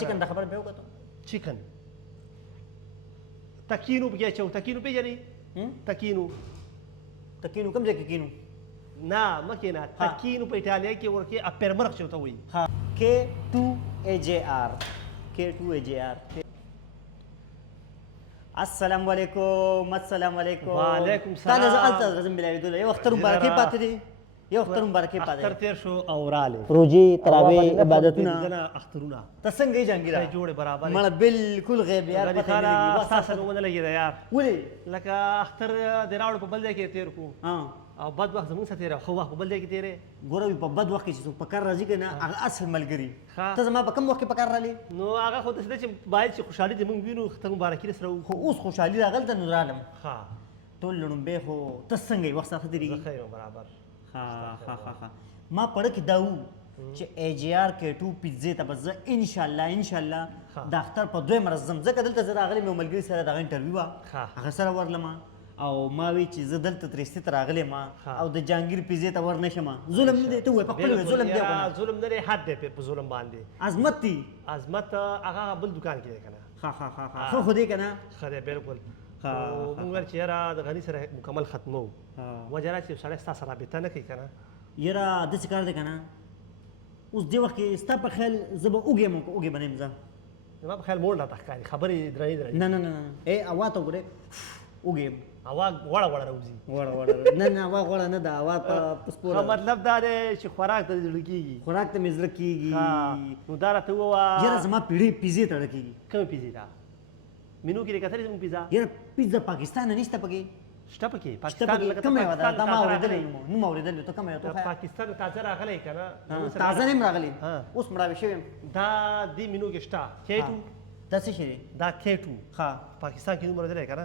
चिकन دا خبر به وکړو چیکن تکینو پکې اچو تکینو پیژنې تکینو تکینو کوم ځای کې کینو نه مکې نه تکینو په ایټالیا کې ورکې اپرمرخ چې ورته وایي ها K2AJR K2AJR السلام علیکم السلام علیکم وعلیکم السلام تعالی زالت غزم بلای دوله یو اختر مبارکي پاتې دي یو اختر مبارکي پاتې اختر تیر شو او راله روزي تراوی عبادتونه جنا اخترونه ته څنګه یې جنگیرا جوړه برابر مړه بالکل غیب یار غني پته خان نه لګي اساسا ونه لګي دا یار ولې لکه اختر د راوړ په بل ځای کې تیر کو ها او بد وخت زمونږ سره تیر خو وخت په بل ځای کې تیرې ګوره په بد وخت کې چې په کار راځي کنه هغه اصل ملګری ها. ته زما په کوم وخت کې په کار رالي نو هغه خو د څه چې باید چې خوشحالي دې موږ وینو ختم مبارکي سره خو اوس خوشحالي راغله نو رالم ها ټول لړم خو ته څنګه وخت سره تیریږي خیر برابر ها ما پړه کې دا وو چې AJR K2 پیزا ته بس ان شاء الله د اختر په دوی مرزم ځکه دلته زه راغلی مې ملګری سره د انټرویو وا هغه سره ورلم او ما وی چې زه دلته ترسته تر راغلی ما او د جانگیر پیزا ته ور نشم ظلم نه دی ته په خپل ظلم دی کنه ظلم نه حد دی په ظلم باندې عظمت دی عظمت هغه بل دکان کې کنه ها خو دې کنه خره بالکل موږ ول چې را د غني سره مکمل ختمو وجرا چې سره ستاسو رابطه نه کوي کنه یرا د څه کار دی کنه اوس دی وخت کې ستا په خیال زبه اوګې مونږ اوګې بنیم ځه ما په خیال موړ لا تخکاری خبرې درې نه اے اوا ته وګوره اوګې اوا وړه راوځي وړه نه اوا وړه نه دا اوا په سپور مطلب دا دی چې خوراک ته لګيږي خوراک ته مزر کیږي نو دا راته ووا یره زما پیړې پیزې تړ کیږي کوم پیزې دا مینو کې کترې زموږ پیزا یره پیزا پاکستان نه نشته پکې شته پکې پاکستان لکه کومه ودا دا ما اوریدلې نو ما اوریدلې ته کومه ته پاکستان تازه راغلی کنه تازه نه راغلی اوس مړاوي شوم دا دی مینو کې شته K2 دا څه شي دا K2 ها پاکستان کې نومره دی کنه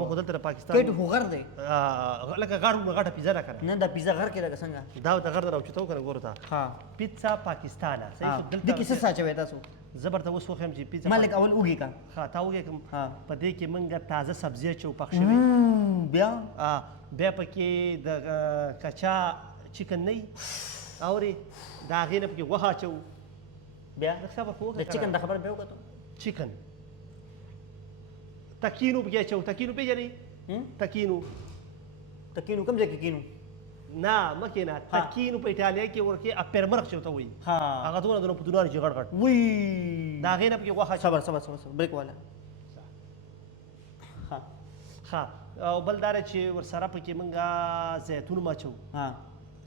مو خو دلته پاکستان K2 خو غر دی لکه غاړه پیزا را کنه نه دا پیزا غر کې راګه څنګه دا د غر راوچتو کنه ګورته ها پیزا پاکستان صحیح دلته د کیسه ساچوي تاسو زبرته اوس خو هم چې پیزا مالک اول اوږي کا ها تا وګه کوم په دې کې منګه تازه سبزی چو پخ شوی بیا بیا پکې د کچا چکن نه اوري دا غینه پکې وها چو بیا د خبر خو د چکن د خبر به وکړو چکن تکینو پکې چو تکینو پیژنې تکینو کوم ځای کې کینو نه مکې نه تکینو په ایټالیا کې ورکې اپرمرخ چې ورته وایي هغه دونه په دنیا کې غړ وی دا غینه پکې وها صبر بریک والا ها او بل دار چې ورسره پکې منګه زیتون ماچو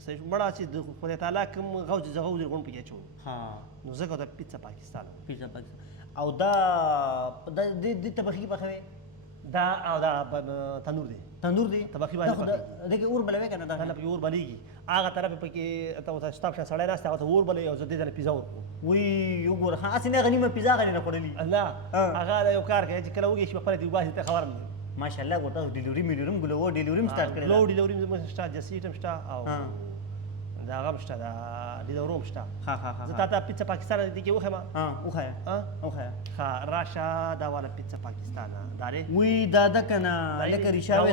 صحیح مړه چې د خدای تعالی کوم غوځ غون پکې چو نو زګو د پیزا پاکستان او دا د تبخی په خوي دا او دا تنور دی تبخی باندې دغه اور بلوي کنه دا نه په اور بلیږي هغه طرف پکې ته سټاپ شه سړی راځي هغه اور بلې او زده د پیزا ورکو وی یو ګور ها اسنه غنیمه پیزا غنیمه خورلی الله هغه یو کار کوي چې کله وږي شي خپل دی واسي ته خبرم ماشاءالله ګورته ډیلیوري میډیورم ګلو ډیلیوري سٹارټ کړل لو ډیلیوري سٹارټ جسې ایټم شتا او دا غم شتا دا ډیلیوروم شتا زه تا پیزا پاکستان دې کې وخه ما وخه راشه دا والا پیزا پاکستان داري وی دا کنه لکه ریشاوي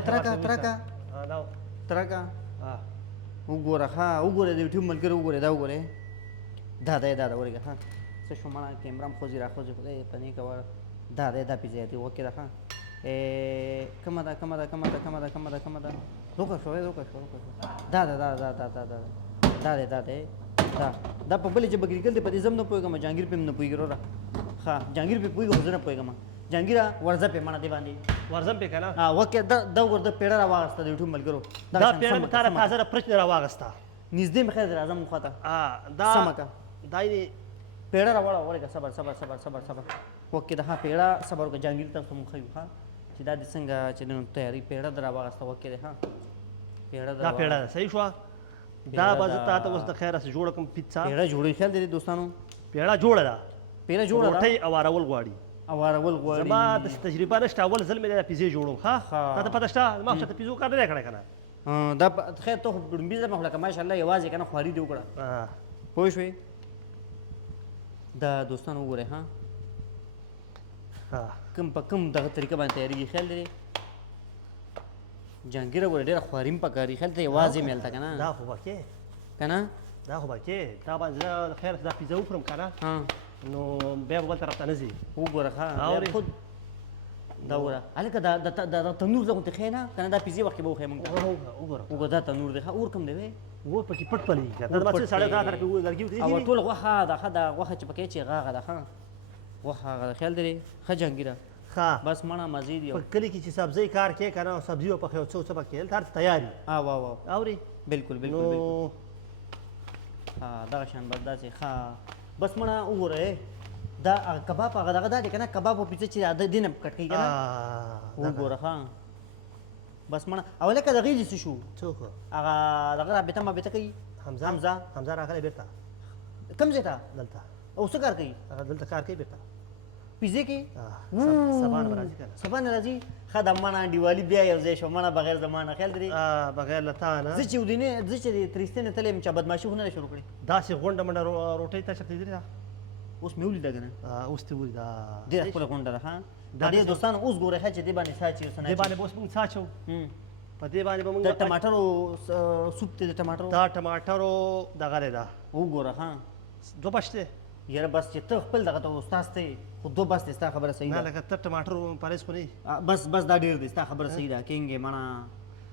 ترکا وګوره دې یوټیوب ملګری وګوره دا وګوره دا ورګه ها څه شومانه کیمرام خوځي راخوځي خدای پني کور دا پیزا دې وکړه ها کما دا روکا شو دا په بل چې بګری کول دې په دې زم نه پويګم جانگیر پم نه پويګرو را ها جانگیر په پويګو زنه پويګم جانگیرا ورځه په مانه دی باندې ورځم په کنه وکه دا ورته پیړه را واغسته د یوټیوب ملګرو دا پیړه به تاره تازه پرچ را واغسته نږدې مخه اعظم خواته دا سمکا دای پیړه را وړه صبر وکه دا پیړه صبر کو جانگیر ته مخ یو ها چې دا د څنګه چې نن تیاری پیړه درا واغسته وکه ها پیړه صحیح شو دا باز ته اوس د خیره سره جوړ کوم پیزا پیړه جوړې خل دي دوستانو پیړه جوړه ده ټي اوارول غواړي زما د تجربه نشته اول ځل مې د پیزا جوړو ها ته پته شته ما څه پیزا کار نه کړی کنه دا خیر ته ډمبیزه مخله که ماشاءالله یوازې کنه خواري دی وکړه پوه شوې دا دوستانو وګوره ها کوم په کوم دغه طریقه باندې تیاری خیال لري جانگیر وګوره ډېر خواریم پکاري خیال ته یوازې ملته کنه دا خو باکې کنه دا باندې خیر دا پیزا وخورم کنه نو بیا به بل طرف ته نه ځي وګوره ښه اورې خود دا وګوره هلکه دا تنور ته غوندې ښه نه که نه دا پیزې وخت کې به وښیې موږ ته وګوره وګوره دا تنور دی ښه اور کوم دی وی و پکې پټ پلېږي که دا مڅې سړی دا طرف کې لرګي او ودرېږي ټول غوښه ده ښه دا غوښه چې پکې چې هغه ده ښه غوښه هغه ده خیال دی ښه جهانګیره ښه بس مڼه مزید یو په کلي کې چې سبزۍ کار کوې که نه سبزي به پخې او څه څه پکې هلته هر څه تیار وي واو اورې بالکل بالکل نو بالکل ها دغه شان بس داسې ښه بس مړه وګوره دا کباب هغه دغه دا دی که نه کباب او پیزه چې د دې نه کټ کېږي که نه وګوره ښه بس مړه او لکه د غېږې څه شو څوک هغه دغه رابطه مابطه کوي حمزه راغلی بېرته کوم ځای ته دلته او څه کار کوي هغه دلته کار کوي بېرته پیزې کې سبا نه به راځي که نه سبا نه راځي ښه د مڼه انډیوالي بیا یو ځای شو مڼه بغیر د مڼه خیال دی بغیر له تا نه زه چې ودینې زه چې تریستې نه تللی یم چا بدماشي خو نه ده شروع کړې داسې غونډه منډه روټۍ ته چېرته لیدلې ده اوس مې ولیده که نه اوس دې ولیده ډېره ښکلې غونډه ده ښه د دې دوستانو اوس ګورئ ښه چې دې باندې سا چې دې باندې به اوس موږ څا چو په دې باندې به موږ د ټماټرو سوپ دی د ټماټرو دا ټماټرو دغه دی ده وګوره ښه دوه بش دی یاره بس چې ته خپل دغه ته استاد دی خو دو بس دی ستا خبره صحیح نه ده لکه ته ټماټر پالیس خو نه بس دا ډېر دی ستا خبره صحیح ده کینګې مڼه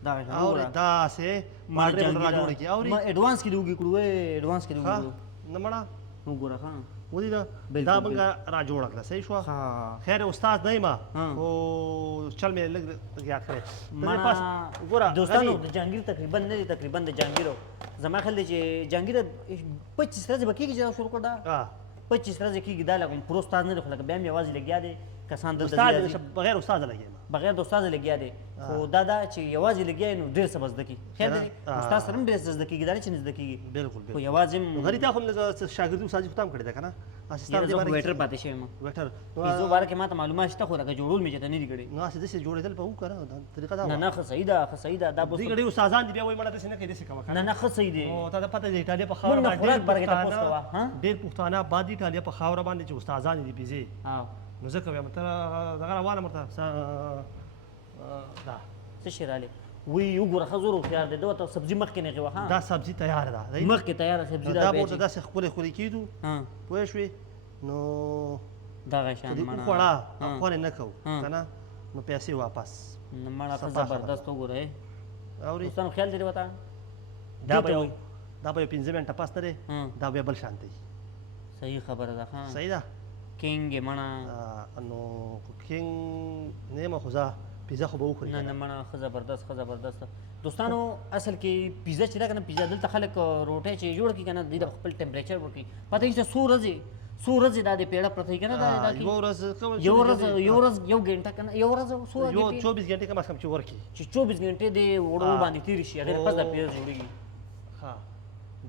دغه شان اورې وګوره داسې ماډرې به را جوړه کړي اورې ایډوانس کې دې وګي کړو ایډوانس کې دې ښه وګړو نه مړه وګوره ښه ولیده بالکل، دا موږ را جوړه کړه صحیح شوه ښه خیر استاد نه یم ها. خو چل مې لږ یاد کړی مڼه ګوره دوستانو د جهانګیر تقریبا نه دی تقریبا د جهانګیرو زما خیال دی چې جهانګیر 25 ورځې به کېږي چې دا شروع کړه دا 25 ورځې کېږي دا لکه پوره استاد نه دی خو لکه بیا هم یوازې لګیا دی کسان دلته استاد ځي نشه بغیر استاد لګیم بغیر د استاد لګیا دی خو دا چې یوازې لګیا نو ډېر څه به زده کړي خیال دی استاد سره هم ډېر څه زده کېږي دا نه چې نه زده کېږي بالکل خو یوازې غری تا خو شاګردي استاد خو تام کړی ده کنه اسسټنټ دی باندې ویټر پاتې شوی یم ویټر پیزو باره کې ماته معلومات شته خو لکه جوړول مې چېرته نه دي کړي نو اسې داسې جوړېدل به وکړه طریقه دا نه نه ښه صحیح ده ښه صحیح ده دا دې ګړې استادان دي بیا وایي مړه داسې نه کوي داسې کوه نه نه ښه صحیح دی او تا ته پته د ایټالیا په خاوره موږ نه خوراک باره کې تپوس کوه ډېر پښتانه بعد ایټالیا په خاوره باندې چې استادان دي پیزې نو ځکه وایم ته دغه روانه مرته دا څه شی رالی وی وګوره ښه زور هوښیار دی دو ته سبزي مخکې نه وه دا سبزي تیار ده مخکې تیاره سبزي دا به ورته داسې ښکلې ښکلې کېدو پوه شوې نو دغه شان مڼه وخوړه خوړې نه کوو که نه نو پیسې واپس مڼه ښه زبردست وګوره اورې دوستانو خیال دی ورته دا به یو 15 منټه پس دی دا بیا بل شان دی صحیح خبره ده ښه صحیح ده کینګ مڼه نو کینګ نه یم خو زه پیزا خو به وخوري نه نه مڼه ښه زبردست ښه زبردست دوستانو اصل کې پیزا چې ده که نه پیزا دلته خلک روټۍ چې جوړه کړي که نه دوی د خپل ټمپریچر ورکوي پته یې چې څو ورځې دا د پیړه پرته وي که نه یو ورځ یو ګنټه که نه یو ورځ 24 غنټې کم از کم چې ورکړي چې 24 غنټې د وړو باندې تېرې شي هغې نه پس دا پیزا جوړېږي ښه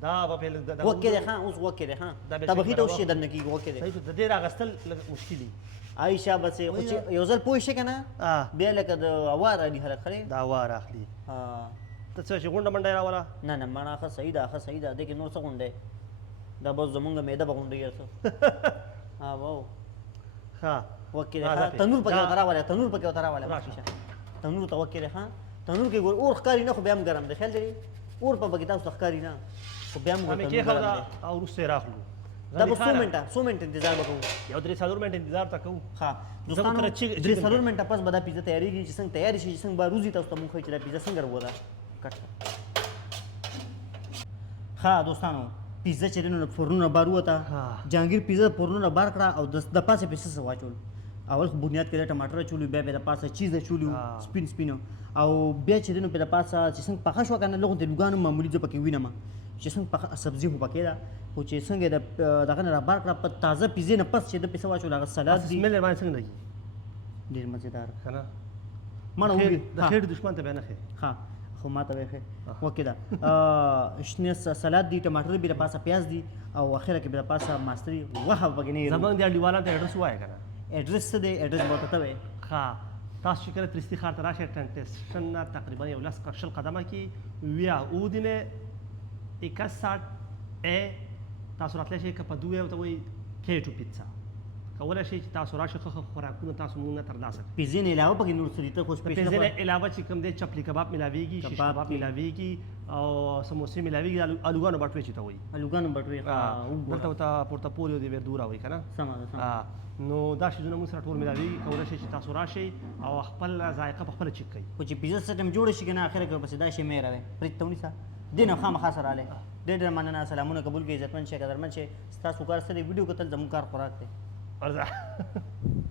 دا به پهل وکې دی ښه اوس وکې دی ښه طبخي ته اوس چې دننه کېږي وکې دی صحیح د دې راغستل مشکل دي عایشه بسې خو چې یو ځل پوه شي که نه بیا لکه د هوا رالي خلک ښه دا هوا راخلي ته څه چې غونډه منډه یې راوله نه نه مڼه ښه صحیح ده ښه صحیح ده دې کې نور څه غونډی دا بس زمونږ معده به غونډوي هر څه واو ښه وکې دی ښه تنور پکې ورته راولی تنور پکې ورته راولی تنور ته وکې دی ښه تنور کې ګور اور ښکاري نه خو بیا هم ګرم دی خیال دی اور په پکې تاسو ته ښکاري نه خو بیا هم همې کېښوده او وروسته یې راخلو دا به څو منټه انتظار به کوو یو 3-4 منټه انتظار ته کوو ښه دوستانو 3-4 منټه پس به دا پیزا تیارېږي چې څنګه تیارې شي چې څنګه به روزي تاسو ته مونږ ښایي چې دا پیزا څنګه راوده کټ ښه دوستانو پیزا چې دی نو له فرنونه بار ووته جهانګیر پیزا فرنونه بار کړه او د پاسه پې څه واچول اول خو بنیاد کې د ټماټر اچولو بیا بیا د پاسه چیز اچولو سپین سپینو او بیا چې دی نو په د پاسه چې څنګه پخه شوه که نه لږ د لوګانو معمولي زه پکې وینم چې څنګه پخه سبزي خو پکې ده خو چې څنګه د دغه نه رابار کړه په تازه پیزې نه پس چې د پیسه واچول هغه سلاد دي سمیل باندې څنګه لګي ډېر مزېدار که نه مړه وګي د خېټ دښمن ته بیا نه ښې ها خو ما ته وایي وکې ده شنې سلاد دي ټماټر بې د پاسه پیاز دي او اخره کې بې د پاسه ماستري غوښه پکې نه زمونږ د انډیوالانو ته اډرس ووایه که نه ایډرس څه دی ایډرس به ورته ته وایې ښه تاسو چې کله ترستي ښار ته راشئ ټرین سټېشن نه تقریبا یو 10 قدمه کې ویا اودینه 61 تاسو راتلی شئ که په دوی ورته وایي کیټو پیزا کولی شئ چې تاسو راشئ ښه خوراکونه تاسو موږ نه ترلاسه کړئ. پیزې نه علاوه پکې نور څه دي ته خو د سپیشل پیزې نه علاوه چې کوم دی چپلی کباب ملاویږي شیش کباب کباب دي. ملاویږي او سموسې ملاویږي الوګانو بټوې چې ته وایي الوګانو بټوې دلته ورته پورتاپولیو دی وردورا وایي که نه سمه ده سمه نو دا شیزونه موږ سره ټول ملاویږي کولی شئ چې تاسو راشئ او خپل ذایقه په خپله چک کوئ. خو چې پیزا سیسټم جوړ شي که نه اخره کې پسې دا شی مې راوي پرېږد ته ونیسه دې نه خامخا سره رالی ډېر ډېر مننه سلامونه قبول کړئ عزتمند شئ قدرمند شئ ستاسو کار څه دی ویډیو کتل زموږ کار خوراک دی ورځه